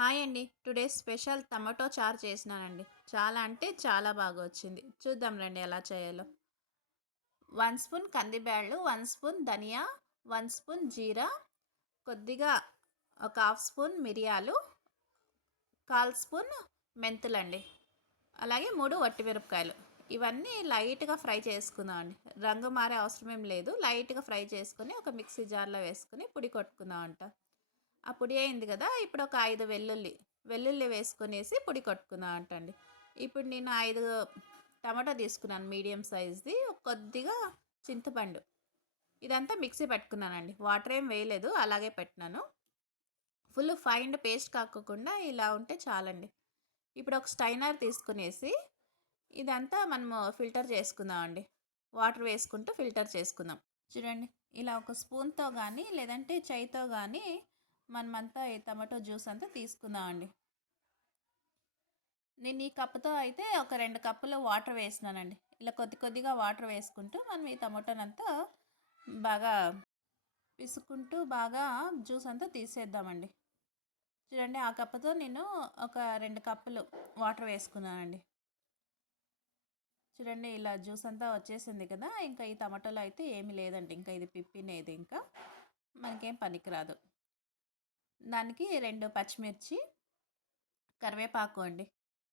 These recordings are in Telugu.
హాయ్ అండి. టుడే స్పెషల్ టమాటో చారు చేసినానండి. చాలా అంటే చాలా బాగా వచ్చింది. చూద్దాం రండి ఎలా చేయాలో. 1 స్పూన్ కందిబ్యాళ్ళు, 1 స్పూన్ ధనియా, 1 స్పూన్ జీరా, కొద్దిగా ఒక హాఫ్ స్పూన్ మిరియాలు, 1/4 స్పూన్ మెంతులండి. అలాగే 3 వట్టిమిరపకాయలు. ఇవన్నీ లైట్‌గా ఫ్రై చేసుకుందామండి. రంగు మారే అవసరం ఏం లేదు. లైట్‌గా ఫ్రై చేసుకొని ఒక మిక్సీ జార్‌లో వేసుకొని పొడి కొట్టుకుందామంట. ఆ పొడి అయింది కదా! ఇప్పుడు ఒక 5 వెల్లుల్లి వేసుకొనేసి పొడి కొట్టుకుందాం అంటండి. ఇప్పుడు నేను 5 టమాటా తీసుకున్నాను మీడియం సైజ్‌ది. కొద్దిగా చింతపండు. ఇదంతా మిక్సీ పట్టుకున్నానండి. వాటర్ ఏం వేయలేదు. అలాగే పెట్టినాను. ఫుల్ ఫైన్ పేస్ట్ కాకోకుండా ఇలా ఉంటే చాలండి. ఇప్పుడు ఒక స్టైనర్ తీసుకునేసి ఇదంతా మనము ఫిల్టర్ చేసుకుందామండి. వాటర్ వేసుకుంటూ ఫిల్టర్ చేసుకుందాం. చూడండి, ఇలా ఒక స్పూన్‌తో గానీ, లేదంటే చేయితో గానీ మనమంతా ఈ టమాటో జ్యూస్ అంతా తీసుకుందామండి. నేను ఈ కప్పుతో అయితే ఒక 2 కప్పులు వాటర్ వేసినానండి. ఇలా కొద్ది కొద్దిగా వాటర్ వేసుకుంటూ మనం ఈ టమాటోనంతా బాగా పిసుక్కుంటూ బాగా జ్యూస్ అంతా తీసేద్దామండి. చూడండి, ఆ కప్పుతో నేను ఒక 2 కప్పులు వాటర్ వేసుకున్నానండి. చూడండి, ఇలా జ్యూస్ అంతా వచ్చేసింది కదా! ఇంకా ఈ టమాటోలో అయితే ఏమీ లేదండి. ఇంకా ఇది పిప్పినేది ఇంకా మనకేం పనికిరాదు. దానికి 2 పచ్చిమిర్చి, కరివేపాకు అండి.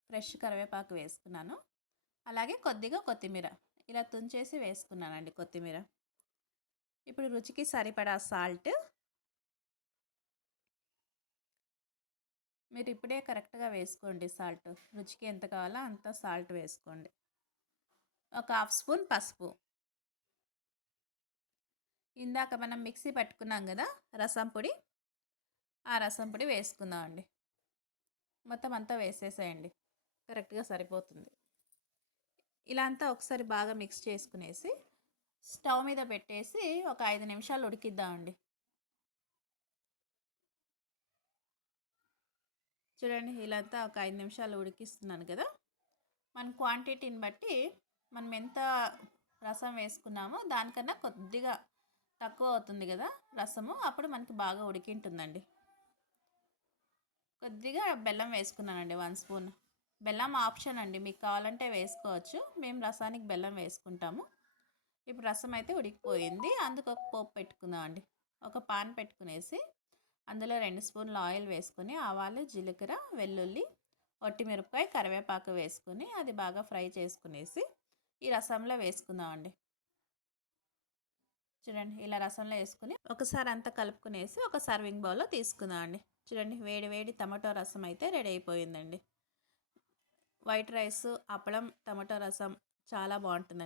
ఫ్రెష్ కరివేపాకు వేసుకున్నాను. అలాగే కొద్దిగా కొత్తిమీర. ఇలా తుంచేసి వేసుకున్నానండి కొత్తిమీర. ఇప్పుడు రుచికి సరిపడా సాల్ట్. మీరు ఇప్పుడే కరెక్ట్‌గా వేసుకోండి సాల్ట్. రుచికి ఎంత కావాలో అంత సాల్ట్ వేసుకోండి. ఒక హాఫ్ స్పూన్ పసుపు. ఇందాక మనం మిక్సీ పట్టుకున్నాం కదా! రసం పొడి. ఆ రసం పొడి వేసుకుందామండి. మొత్తం అంతా వేసేసేయండి. కరెక్ట్‌గా సరిపోతుంది. ఇలా అంతా ఒకసారి బాగా మిక్స్ చేసుకునేసి స్టవ్ మీద పెట్టేసి ఒక 5 నిమిషాలు ఉడికిద్దామండి. చూడండి, ఇలా అంతా ఒక 5 నిమిషాలు ఉడికిస్తున్నాను కదా! మన క్వాంటిటీని బట్టి మనం ఎంత రసం వేసుకున్నామో దానికన్నా కొద్దిగా తక్కువ అవుతుంది కదా రసము. అప్పుడు మనకి బాగా ఉడికింటుందండి. కొద్దిగా బెల్లం వేసుకున్నానండి 1 స్పూన్. బెల్లం ఆప్షన్ అండి. మీకు కావాలంటే వేసుకోవచ్చు. మేము రసానికి బెల్లం వేసుకుంటాము. ఇప్పుడు రసం అయితే ఉడికిపోయింది. అందుకు ఒక పోపు పెట్టుకుందామండి. ఒక పాన్ పెట్టుకునేసి అందులో 2 స్పూన్ల ఆయిల్ వేసుకొని ఆవాలు, జీలకర్ర, వెల్లుల్లి, వట్టిమిరపకాయ, కరివేపాకు వేసుకొని అది బాగా ఫ్రై చేసుకునేసి ఈ రసంలో వేసుకుందామండి. చూడండి, ఇలా రసంలో వేసుకుని ఒకసారి అంతా కలుపుకునేసి ఒక సర్వింగ్ బౌల్లో తీసుకుందామండి. చూడండి, వేడి వేడి టమాటో రసం అయితే రెడీ అయిపోయిందండి. వైట్ రైస్, అప్పడం, టమాటో రసం చాలా బాగుంటుందండి.